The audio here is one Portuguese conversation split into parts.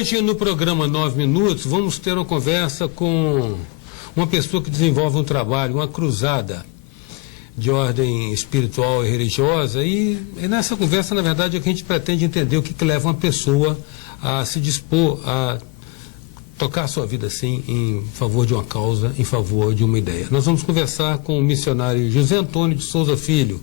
Hoje, no programa 9 Minutos, vamos ter uma conversa com uma pessoa que desenvolve um trabalho, uma cruzada de ordem espiritual e religiosa. E nessa conversa, na verdade, é que a gente pretende entender o que leva uma pessoa a se dispor a tocar a sua vida assim, em favor de uma causa, em favor de uma ideia. Nós vamos conversar com o missionário José Antônio de Souza Filho,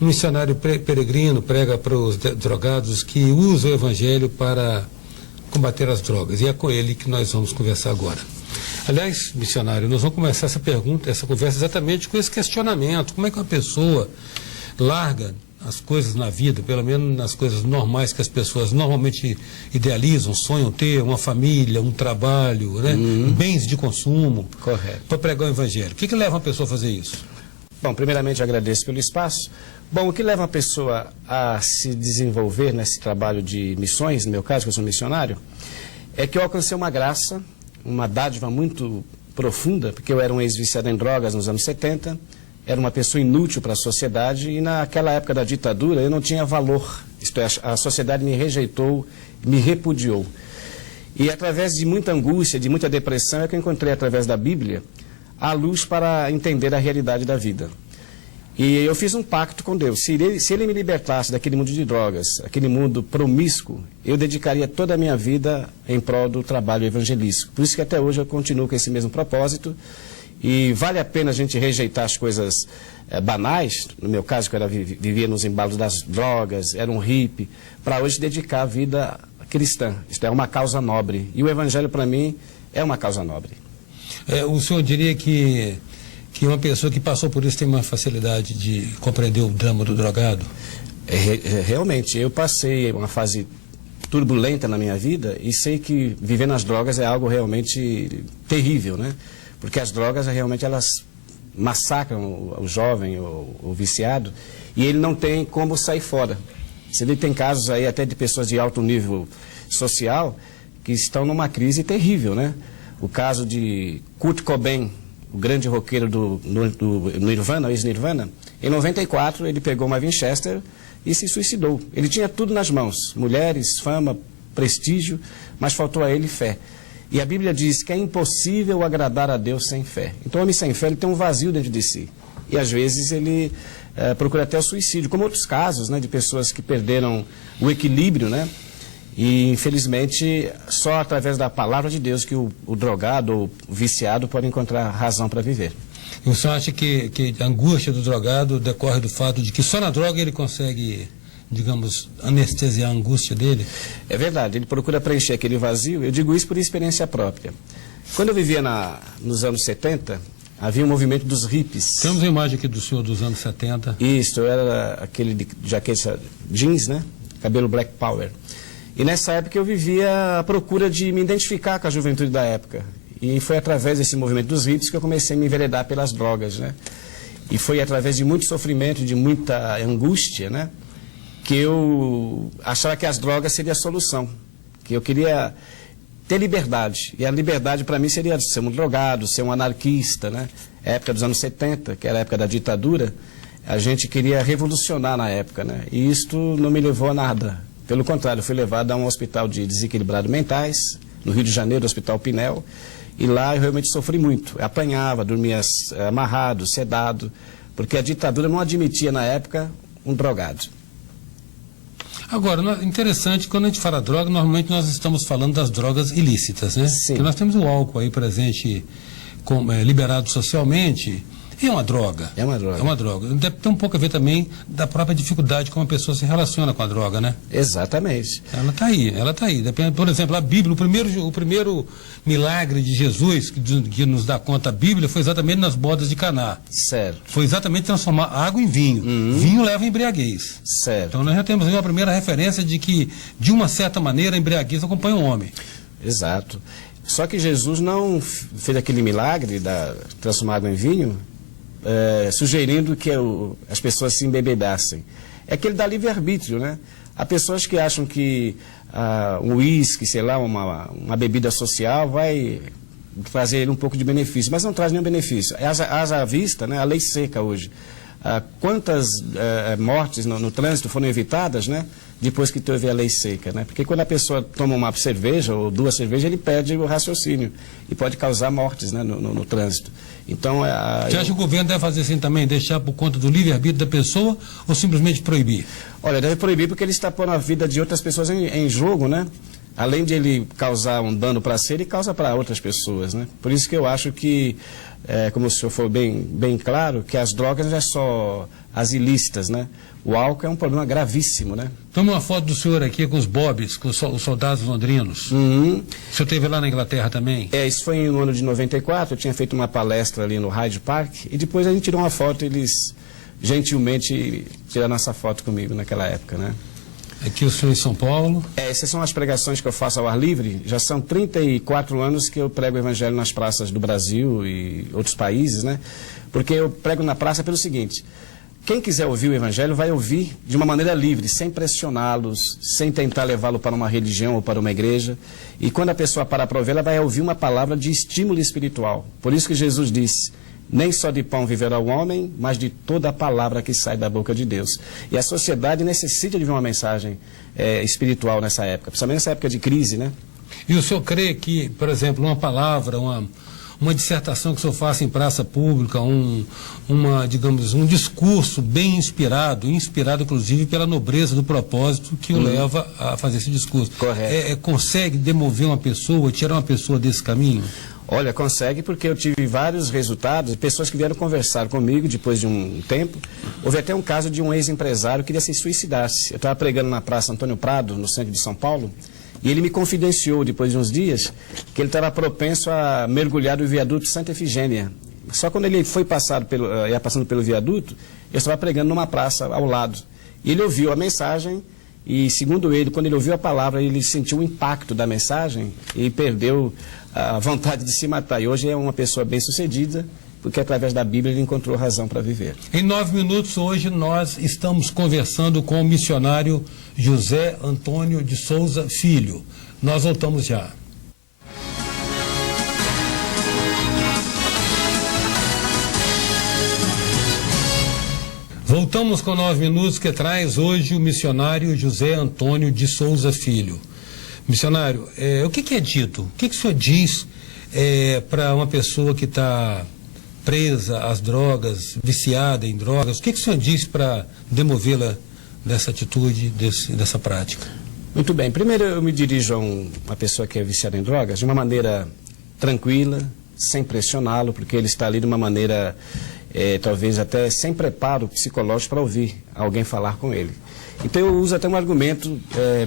um missionário peregrino, prega para os drogados que usa o evangelho para combater as drogas. E é com ele que nós vamos conversar agora. Aliás, missionário, nós vamos começar essa conversa exatamente com esse questionamento. Como é que uma pessoa larga as coisas na vida, pelo menos nas coisas normais que as pessoas normalmente idealizam, sonham ter, uma família, um trabalho, né? Bens de consumo, correto, para pregar o evangelho. O que leva uma pessoa a fazer isso? Bom, primeiramente eu agradeço pelo espaço. Bom, o que leva uma pessoa a se desenvolver nesse trabalho de missões, no meu caso, que eu sou missionário, é que eu alcancei uma graça, uma dádiva muito profunda, porque eu era um ex-viciado em drogas nos anos 70, era uma pessoa inútil para a sociedade e naquela época da ditadura eu não tinha valor, isto é, a sociedade me rejeitou, me repudiou. E através de muita angústia, de muita depressão, é que eu encontrei através da Bíblia a luz para entender a realidade da vida. E eu fiz um pacto com Deus. Se ele me libertasse daquele mundo de drogas, aquele mundo promíscuo, eu dedicaria toda a minha vida em prol do trabalho evangelístico. Por isso que até hoje eu continuo com esse mesmo propósito. E vale a pena a gente rejeitar as coisas banais, no meu caso, que eu vivia nos embalos das drogas, era um hippie, para hoje dedicar a vida cristã. Isto é uma causa nobre. E o evangelho, para mim, é uma causa nobre. O senhor diria que uma pessoa que passou por isso tem uma facilidade de compreender o drama do drogado? Realmente, eu passei uma fase turbulenta na minha vida e sei que viver nas drogas é algo realmente terrível, né? Porque as drogas realmente elas massacram o jovem, o viciado, e ele não tem como sair fora. Você vê que tem casos aí até de pessoas de alto nível social que estão numa crise terrível, né? O caso de Kurt Cobain, o grande roqueiro do Nirvana, ex-Nirvana, em 94 ele pegou uma Winchester e se suicidou. Ele tinha tudo nas mãos, mulheres, fama, prestígio, mas faltou a ele fé. E a Bíblia diz que é impossível agradar a Deus sem fé. Então o homem sem fé ele tem um vazio dentro de si. E às vezes ele procura até o suicídio, como outros casos, né, de pessoas que perderam o equilíbrio, né? E, infelizmente, só através da palavra de Deus que o drogado ou o viciado pode encontrar razão para viver. E o senhor acha que a angústia do drogado decorre do fato de que só na droga ele consegue, digamos, anestesiar a angústia dele? É verdade, ele procura preencher aquele vazio. Eu digo isso por experiência própria. Quando eu vivia nos anos 70, havia um movimento dos hippies. Temos a imagem aqui do senhor dos anos 70. Isso, eu era aquele de jaqueta jeans, né? Cabelo Black Power. E nessa época eu vivia à procura de me identificar com a juventude da época. E foi através desse movimento dos hippies que eu comecei a me enveredar pelas drogas, né? E foi através de muito sofrimento, de muita angústia, né? Que eu achava que as drogas seria a solução. Que eu queria ter liberdade. E a liberdade para mim seria ser um drogado, ser um anarquista, né? A época dos anos 70, que era a época da ditadura, a gente queria revolucionar na época, né? E isto não me levou a nada. Pelo contrário, fui levado a um hospital de desequilibrados mentais, no Rio de Janeiro, Hospital Pinel, e lá eu realmente sofri muito. Eu apanhava, dormia amarrado, sedado, porque a ditadura não admitia na época um drogado. Agora, interessante, quando a gente fala droga, normalmente nós estamos falando das drogas ilícitas, né? Sim. Porque nós temos o álcool aí presente, liberado socialmente. É uma droga. É uma droga. É uma droga. Deve ter um pouco a ver também da própria dificuldade como a pessoa se relaciona com a droga, né? Exatamente. Ela está aí, ela está aí. Depende, por exemplo, a Bíblia, o primeiro milagre de Jesus que nos dá conta a Bíblia foi exatamente nas bodas de Caná. Certo. Foi exatamente transformar água em vinho. Vinho leva a embriaguez. Certo. Então nós já temos aí uma primeira referência de que, de uma certa maneira, a embriaguez acompanha o homem. Exato. Só que Jesus não fez aquele milagre de transformar água em vinho sugerindo que as pessoas se embebedassem. É que ele dá livre-arbítrio, né? Há pessoas que acham que um uísque, sei lá, uma bebida social vai trazer um pouco de benefício, mas não traz nenhum benefício. Haja à vista, né, a lei seca hoje. Quantas mortes no trânsito foram evitadas, né, depois que teve a lei seca, né? Porque quando a pessoa toma uma cerveja ou 2 cervejas, ele perde o raciocínio e pode causar mortes, né, no trânsito. Então, você acha que o governo deve fazer assim também, deixar por conta do livre-arbítrio da pessoa ou simplesmente proibir? Olha, deve proibir porque ele está pondo a vida de outras pessoas em jogo, né? Além de ele causar um dano para si, ele causa para outras pessoas, né? Por isso que eu acho que, como o senhor foi bem claro, que as drogas não é só as ilícitas, né? O álcool é um problema gravíssimo, né? Toma uma foto do senhor aqui com os bobs, com os soldados londrinos. Uhum. O senhor esteve lá na Inglaterra também? Isso foi no ano de 94, eu tinha feito uma palestra ali no Hyde Park, e depois a gente tirou uma foto, eles gentilmente tiraram essa foto comigo naquela época, né? Aqui o senhor em São Paulo. Essas são as pregações que eu faço ao ar livre. Já são 34 anos que eu prego o evangelho nas praças do Brasil e outros países, né? Porque eu prego na praça pelo seguinte: quem quiser ouvir o evangelho vai ouvir de uma maneira livre, sem pressioná-los, sem tentar levá-lo para uma religião ou para uma igreja. E quando a pessoa parar para ouvir, ela vai ouvir uma palavra de estímulo espiritual. Por isso que Jesus disse: nem só de pão viverá o homem, mas de toda a palavra que sai da boca de Deus. E a sociedade necessita de ver uma mensagem espiritual nessa época, principalmente nessa época de crise, né? E o senhor crê que, por exemplo, uma palavra, uma dissertação que o senhor faça em praça pública, digamos, um discurso bem inspirado inclusive pela nobreza do propósito que o leva a fazer esse discurso. Correto. Consegue demover uma pessoa, tirar uma pessoa desse caminho? Olha, consegue, porque eu tive vários resultados, pessoas que vieram conversar comigo depois de um tempo. Houve até um caso de um ex-empresário que queria se suicidar-se. Eu estava pregando na Praça Antônio Prado, no centro de São Paulo, e ele me confidenciou, depois de uns dias, que ele estava propenso a mergulhar no viaduto Santa Efigênia. Só quando ele foi ia passando pelo viaduto, eu estava pregando numa praça ao lado. E ele ouviu a mensagem e, segundo ele, quando ele ouviu a palavra, ele sentiu o impacto da mensagem e perdeu a vontade de se matar. E hoje é uma pessoa bem-sucedida, porque através da Bíblia ele encontrou razão para viver. Em 9 minutos, hoje, nós estamos conversando com o missionário José Antônio de Souza Filho. Nós voltamos já. Voltamos com 9 minutos, que traz hoje o missionário José Antônio de Souza Filho. Missionário, o que é dito? O que o senhor diz para uma pessoa que está presa às drogas, viciada em drogas? O que o senhor diz para demovê-la dessa atitude, dessa prática? Muito bem. Primeiro eu me dirijo a uma pessoa que é viciada em drogas de uma maneira tranquila, sem pressioná-lo, porque ele está ali de uma maneira, talvez até sem preparo psicológico para ouvir alguém falar com ele. Então eu uso até um argumento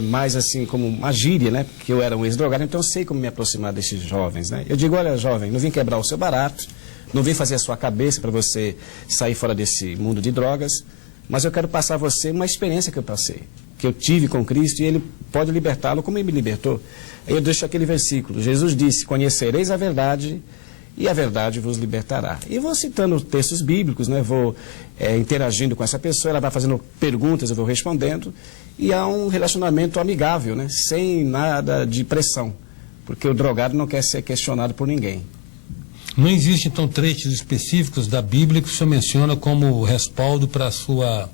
mais assim como uma gíria, né? Porque eu era um ex-drogado, então eu sei como me aproximar desses jovens, né? Eu digo: olha, jovem, não vim quebrar o seu barato, não vim fazer a sua cabeça para você sair fora desse mundo de drogas, mas eu quero passar a você uma experiência que eu passei, que eu tive com Cristo, e Ele pode libertá-lo como Ele me libertou. Aí eu deixo aquele versículo: Jesus disse: conhecereis a verdade e a verdade vos libertará. E vou citando textos bíblicos, né? Vou interagindo com essa pessoa, ela vai fazendo perguntas, eu vou respondendo, e há um relacionamento amigável, né? Sem nada de pressão, porque o drogado não quer ser questionado por ninguém. Não existe, então, trechos específicos da Bíblia que o senhor menciona como respaldo para a sua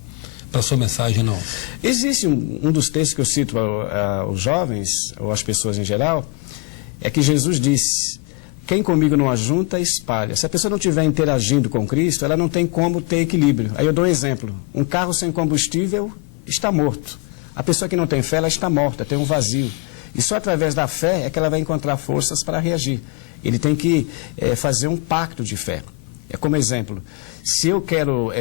mensagem, não? Existe um dos textos que eu cito aos jovens, ou às pessoas em geral, é que Jesus disse: quem comigo não ajunta, espalha. Se a pessoa não estiver interagindo com Cristo, ela não tem como ter equilíbrio. Aí eu dou um exemplo: um carro sem combustível está morto. A pessoa que não tem fé, ela está morta, tem um vazio. E só através da fé é que ela vai encontrar forças para reagir. Ele tem que fazer um pacto de fé. É como exemplo: se eu quero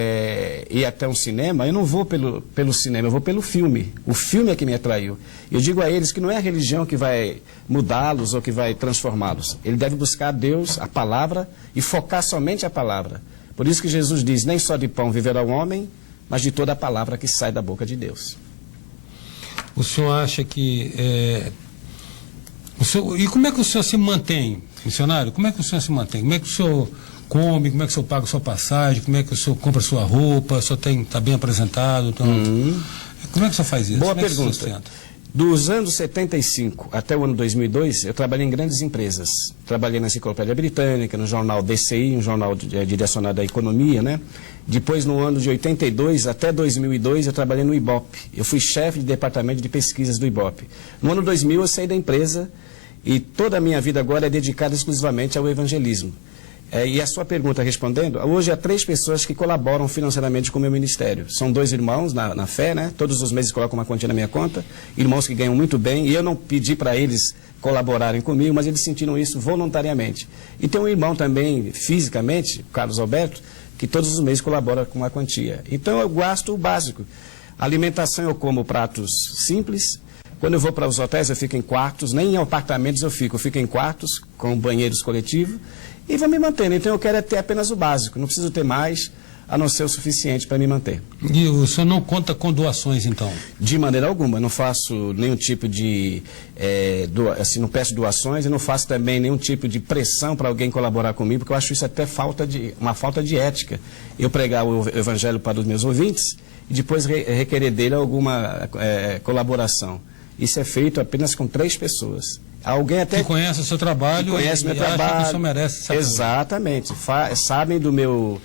ir até um cinema, eu não vou pelo cinema, eu vou pelo filme. O filme é que me atraiu. Eu digo a eles que não é a religião que vai mudá-los ou que vai transformá-los. Ele deve buscar Deus, a palavra, e focar somente a palavra. Por isso que Jesus diz: nem só de pão viverá o homem, mas de toda a palavra que sai da boca de Deus. O senhor acha que... E como é que o senhor se mantém, missionário? Como é que o senhor se mantém? Como é que o senhor come? Como é que o senhor paga a sua passagem? Como é que o senhor compra a sua roupa? O senhor está bem apresentado? Então, como é que o senhor faz isso? Boa como pergunta. Dos anos 75 até o ano 2002, eu trabalhei em grandes empresas. Trabalhei na Enciclopédia Britânica, no jornal DCI, um jornal direcionado à economia, né? Depois, no ano de 82 até 2002, eu trabalhei no IBOP. Eu fui chefe de departamento de pesquisas do IBOP. No ano 2000, eu saí da empresa e toda a minha vida agora é dedicada exclusivamente ao evangelismo. E a sua pergunta respondendo, hoje há 3 pessoas que colaboram financeiramente com o meu ministério. São 2 irmãos na fé, né? Todos os meses colocam uma quantia na minha conta, irmãos que ganham muito bem, e eu não pedi para eles colaborarem comigo, mas eles sentiram isso voluntariamente. E tem um irmão também, fisicamente, Carlos Alberto, que todos os meses colabora com uma quantia. Então eu gasto o básico. Alimentação eu como pratos simples. Quando eu vou para os hotéis eu fico em quartos, nem em apartamentos eu fico em quartos com banheiros coletivos. E vou me mantendo. Então eu quero ter apenas o básico, não preciso ter mais, a não ser o suficiente para me manter. E o senhor não conta com doações, então? De maneira alguma, eu não faço nenhum tipo de, não peço doações, e não faço também nenhum tipo de pressão para alguém colaborar comigo, porque eu acho isso até uma falta de ética. Eu pregar o evangelho para os meus ouvintes e depois requerer dele alguma colaboração. Isso é feito apenas com 3 pessoas. Alguém até que conhece o seu trabalho, conhece meu trabalho, acha que o senhor merece essa exatamente, sabem do meu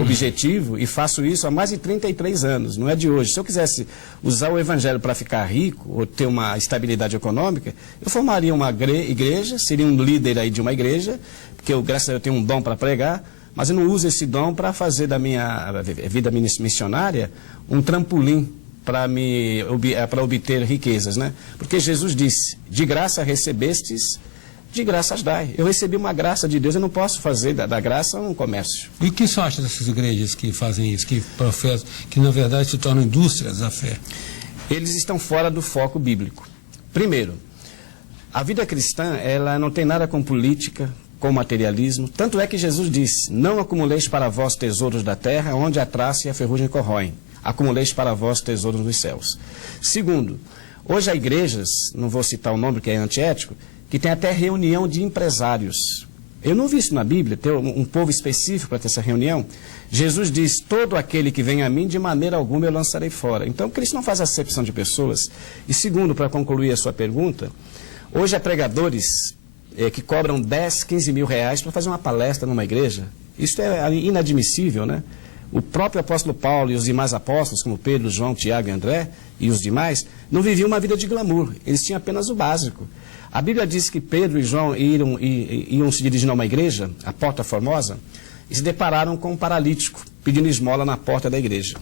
objetivo e faço isso há mais de 33 anos, não é de hoje. Se eu quisesse usar o evangelho para ficar rico ou ter uma estabilidade econômica, eu formaria uma igreja, seria um líder aí de uma igreja, porque eu, graças a Deus, tenho um dom para pregar, mas eu não uso esse dom para fazer da minha vida missionária um trampolim para obter riquezas, né? Porque Jesus disse, de graça recebestes, de graças dai. Eu recebi uma graça de Deus, eu não posso fazer da graça um comércio. E o que você acha dessas igrejas que fazem isso, que professam, que na verdade se tornam indústrias da fé? Eles estão fora do foco bíblico. Primeiro, a vida cristã, ela não tem nada com política, com materialismo. Tanto é que Jesus disse, não acumuleis para vós tesouros da terra, onde a traça e a ferrugem corroem. Acumuleis para vós tesouros nos céus. Segundo, hoje há igrejas, não vou citar o nome porque é antiético, que tem até reunião de empresários. Eu não vi isso na Bíblia, ter um povo específico para ter essa reunião. Jesus diz, todo aquele que vem a mim, de maneira alguma eu lançarei fora. Então, Cristo não faz acepção de pessoas. E segundo, para concluir a sua pergunta, hoje há pregadores que cobram 10, 15 mil reais para fazer uma palestra numa igreja. Isso é inadmissível, né? O próprio apóstolo Paulo e os demais apóstolos, como Pedro, João, Tiago e André, e os demais, não viviam uma vida de glamour. Eles tinham apenas o básico. A Bíblia diz que Pedro e João iam se dirigindo a uma igreja, a Porta Formosa, e se depararam com um paralítico, pedindo esmola na porta da igreja.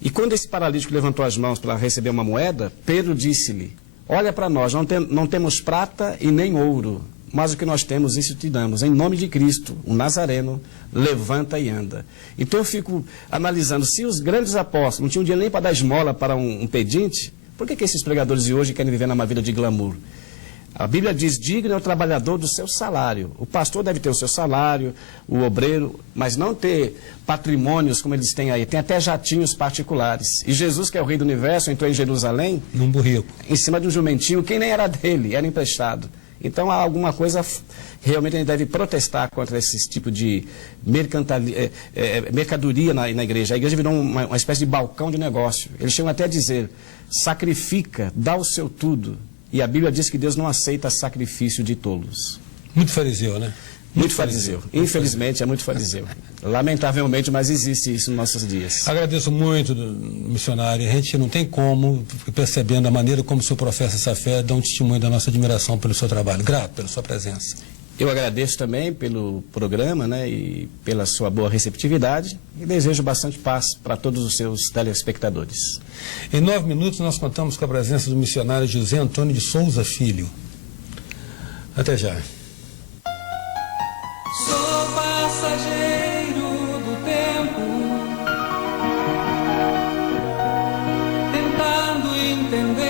E quando esse paralítico levantou as mãos para receber uma moeda, Pedro disse-lhe, olha para nós, não temos prata e nem ouro, mas o que nós temos, isso te damos. Em nome de Cristo, o Nazareno, levanta e anda. Então eu fico analisando, se os grandes apóstolos não tinham dinheiro nem para dar esmola para um pedinte, por que esses pregadores de hoje querem viver numa vida de glamour? A Bíblia diz, digno é o trabalhador do seu salário. O pastor deve ter o seu salário, o obreiro, mas não ter patrimônios como eles têm aí. Tem até jatinhos particulares. E Jesus, que é o rei do universo, entrou em Jerusalém, num burrico, em cima de um jumentinho, que nem era dele, era emprestado. Então, há alguma coisa, realmente a gente deve protestar contra esse tipo de mercadoria na igreja. A igreja virou uma espécie de balcão de negócio. Eles chegam até a dizer, sacrifica, dá o seu tudo. E a Bíblia diz que Deus não aceita sacrifício de tolos. Muito fariseu, né? Muito fariseu. Infelizmente, é muito fariseu. Lamentavelmente, mas existe isso nos nossos dias. Agradeço muito, missionário. A gente não tem como, percebendo a maneira como o senhor professa essa fé, dar um testemunho da nossa admiração pelo seu trabalho. Grato pela sua presença. Eu agradeço também pelo programa, né, e pela sua boa receptividade e desejo bastante paz para todos os seus telespectadores. Em 9 minutos nós contamos com a presença do missionário José Antônio de Souza Filho. Até já. Sou passageiro do tempo, tentando entender,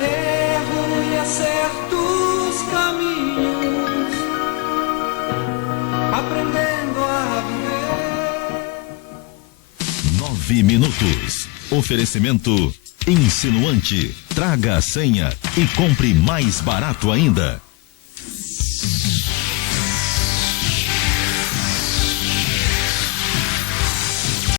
erro e acerto os caminhos, aprendendo a viver. 9 minutos. Oferecimento Insinuante. Traga a senha e compre mais barato ainda.